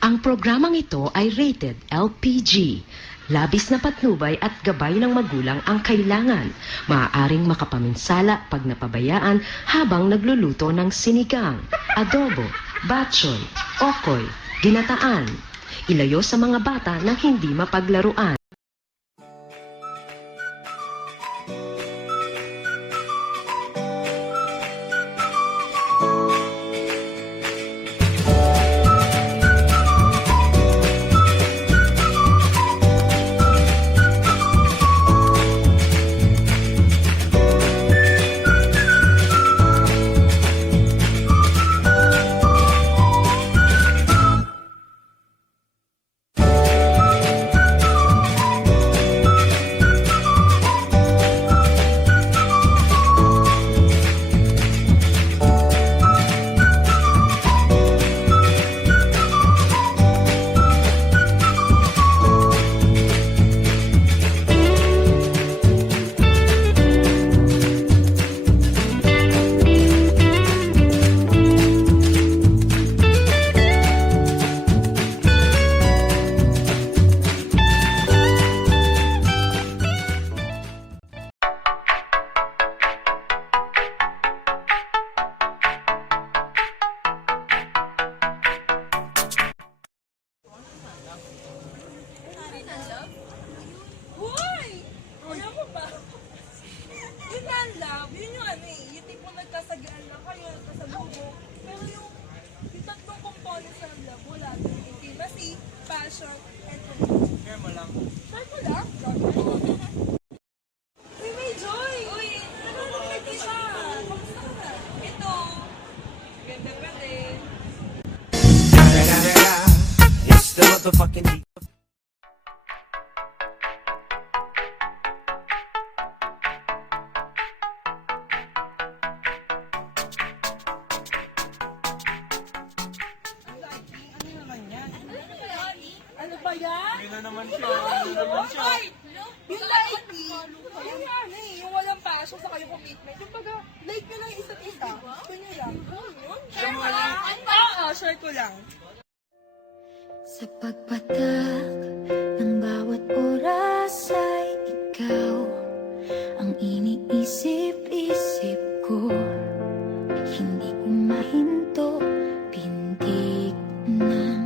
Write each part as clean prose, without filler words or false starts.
Ang programang ito ay rated LPG. Labis na patnubay at gabay ng magulang ang kailangan. Maaaring makapaminsala pag napabayaan habang nagluluto ng sinigang, adobo, batchoy, okoy, ginataan. Ilayo sa mga bata nang hindi mapaglaruan. Yun yung ano eh, yung tipong nagkasagaan lang kayo, nagkasabubo. Pero yung tatlong components ng love, wala. Intimacy, passion, and connection. Share mo lang. Share ko lang? Uy, may joy! Uy, nanonood ka siya. Kamusta ka na? Ito. Ganda pa rin. It's the motherfucking beat. Ano ba yan? Yun na naman siya. Yun na naman siya. Yung like me, yung ano eh, yung walang passion sa kayong commitment. Yung baga, like nyo lang yung isa't isa. Yun nyo lang. Share ko lang. Oo, share ko lang. Sa pagpatak ng bawat oras ay ikaw ang iniisip-isip ko. Hindi ko mahinto, pintig ng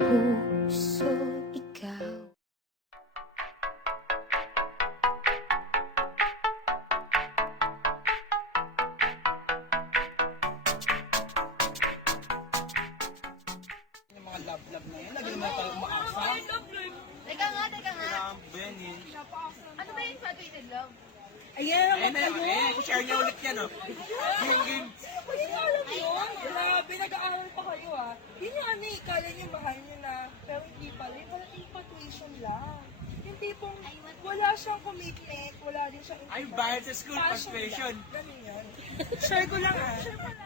puso ikaw. Yung mga love-love na yan, lagi naman tayo umaasa. Teka nga. Kailangan ba yan eh? Ano ba yung infatuated love? Ayan Ayan naman na, kayo. ayan. Share niya ulit yan oh. Game. Hindi nyo alam yun. Grabe, nag-aaral pa kayo ah. Yun yung ano eh, kala nyo mahal nyo na, pero hindi pala. Yung pala infatuation lang. Yung tipong wala siyang commitment, wala din siyang Ay, bahal sa school, passion passion. lang. Ganun yan. Share ko lang ah. Share ko lang.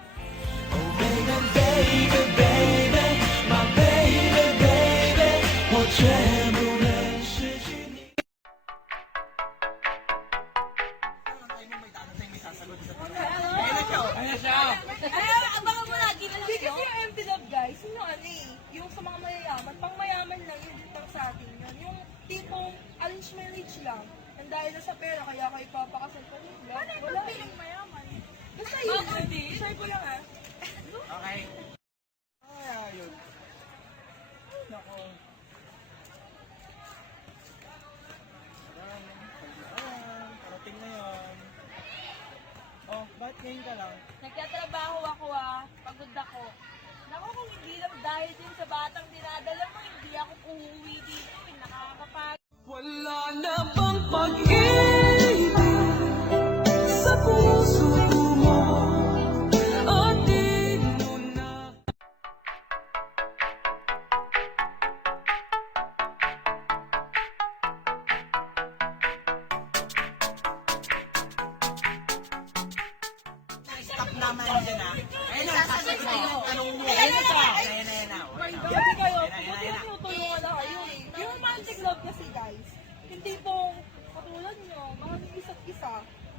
Ayan na siya. Ayan na siya. Abangan mo lagi na Hindi kasi yung empty love guys, yung ano eh, yung sa mga mayayaman, pang mayaman lang yun dito sa atin yun. Yung tipong arranged marriage lang. And dahil na sa pera, kaya kayo papakasal pa rin. Wala eh. mayaman. Basta yun. Share ko lang ah. Okay. Ay, ayun. Ay, nako. Parating na yun. Oh, ba't ngayon ka lang? Nagtatrabaho ako pagod ako. Naku, kung hindi lang dahil din sa batang dinadala mo, hindi ako uuwi dito. Nakakapagod. Wala na bang pag-ibig sa puso mo? O di mo na? Stop naman dyan ah. Ayun na, sasagot yung tanong mo. Ayun na siya. Ayun na. Kasi kayo, tinutulungan na kayo eh. Yung romantic love kasi guys, hindi pong katulad nyo, mahal yung isa't isa.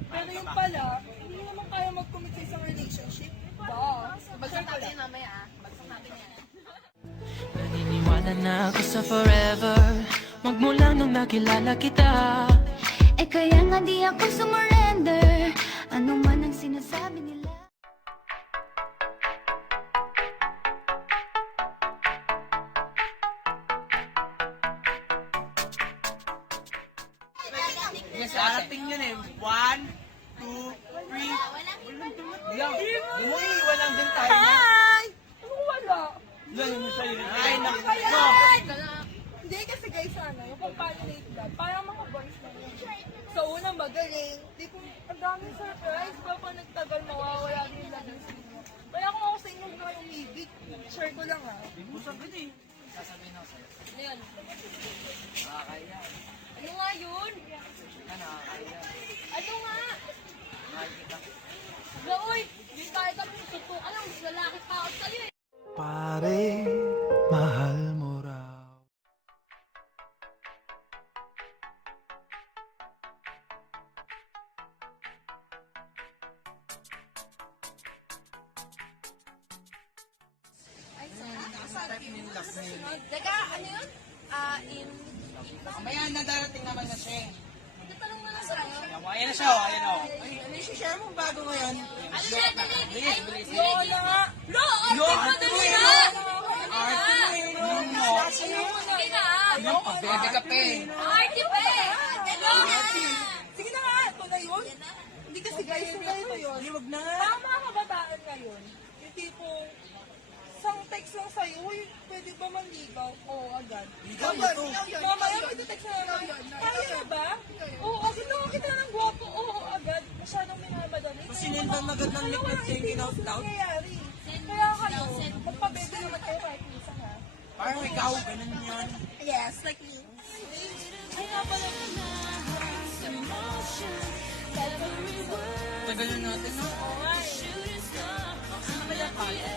Pero yung pala, hindi naman kaya mag-commit sa isang relationship. Ba? Bagsak natin mamaya Bagsak natin yan. Naniniwala na ako sa forever magmula nung nakilala kita. Eh kaya nga di ako sumurrender, ano man ang sinasabi nila. Darating yun eh. 1, 2, 3. Yan. Umuiwan lang din tayo. Hi! Anong wala? Yan yung sa'yo. Ay, naku. Hindi kasi guys, yung companion love, parang mga boys na yun. Sa unang magaling, di ko, ang daming surprise, kapag nagtagal, mawawala din yung love sa inyo. Kaya kung ako sa inyo na kayong ibig, share ko lang Busag din eh. Ano yun? Ano nga yun? Ano nga? Uy, hindi tayo kami tutukan lang, mas lalaki pa ako sa'yo eh. Pare, mahal mo raw. Teka, ano yun? Mamaya na darating naman na siya. Tatanong na lang sa'yo. Ayan na siya, oh. Ayan o. Ano yung share mo bago ngayon? Ano na, dali? Bilis. Lola nga! Lo, arte mo, dali na! Arte mo yun mo. Sige na! Bebe ka pa eh. Arte pa eh! Lo! Sige na nga, ito na yun. Hindi kasi guys, sila ito yun. Huwag na. Parang mga kabataan ngayon, yung tipong, isang text lang sa'yo, uy, pwede ba manligaw? Oo, agad. Ligaw mo to. Mamaya may text na naman, kaya na ba? Oo, okay na kita ng gwapo, oo, agad. Masyadong minamadali. Sinendan agad ng link na thinking out loud. Nangyayari. Kaya kayo, magpabebe naman kayo kahit minsan ha. Parang ikaw, ganun yan. Yes, like me. Ay nga pala. Tagal na natin, no? Ano kaya kaya?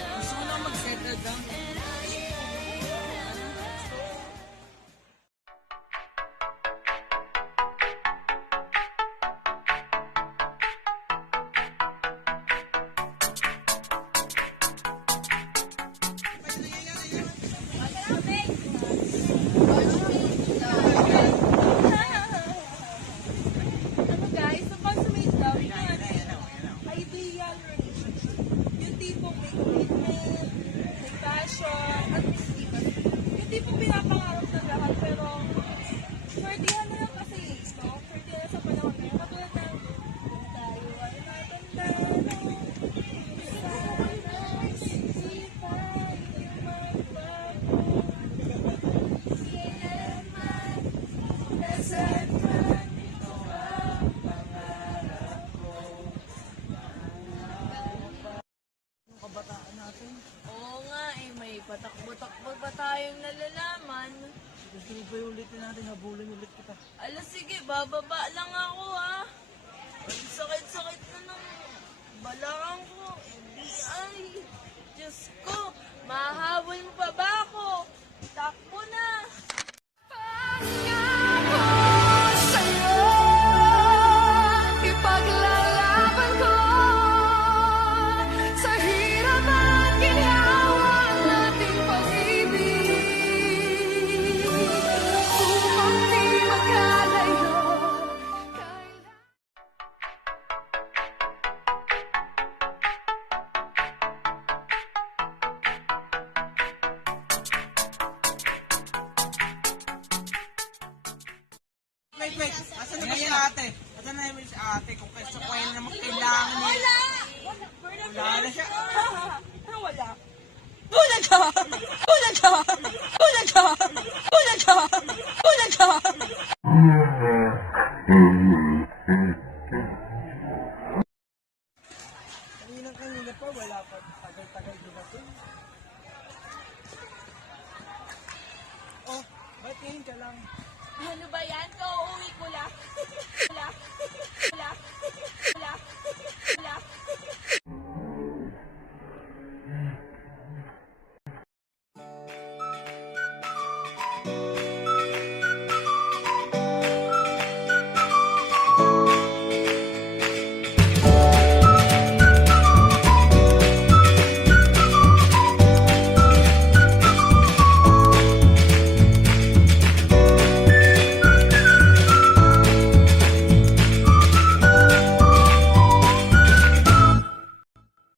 Gusto ko na mag-settle down. Ano guys, sa consummate love, ideal relationship. Yung tipong may commitment, may passion, at may secret. Yung tipong pinapangarap ng lahat, pero 30 na lang kasi, no? 30 na sa panahon ngayon. Katulad ng, kung tayo ay matanda na, sana isipan yung magbago. Kailanman, nasaan man, ito ang pangarap ko. Oo nga eh, may patakbo-takbo pa tayong nalalaman. Gusto mo ba yung ulitin natin? Habulin ulit kita. Ala sige, bababa lang ako ha. Ang sakit-sakit na ng balakang ko. Hindi ay. Diyos ko, mahabol mo pa ba ako? Takbo na. Pangako sa'yo, ipaglalaban ko sa hirap at ginhawa nating pag-ibig. Upang di magkalayo, Wait. Asan na ba si ate? Asan na ba si ate? Kung sa kwaya na naman kailangan eh. Wala na siya. Ano wala? Kanina pa, wala pa. Tagal-tagal din ako. Oh, ba't ngayon ka lang? Ano ba yan? Kauuwi ko lang.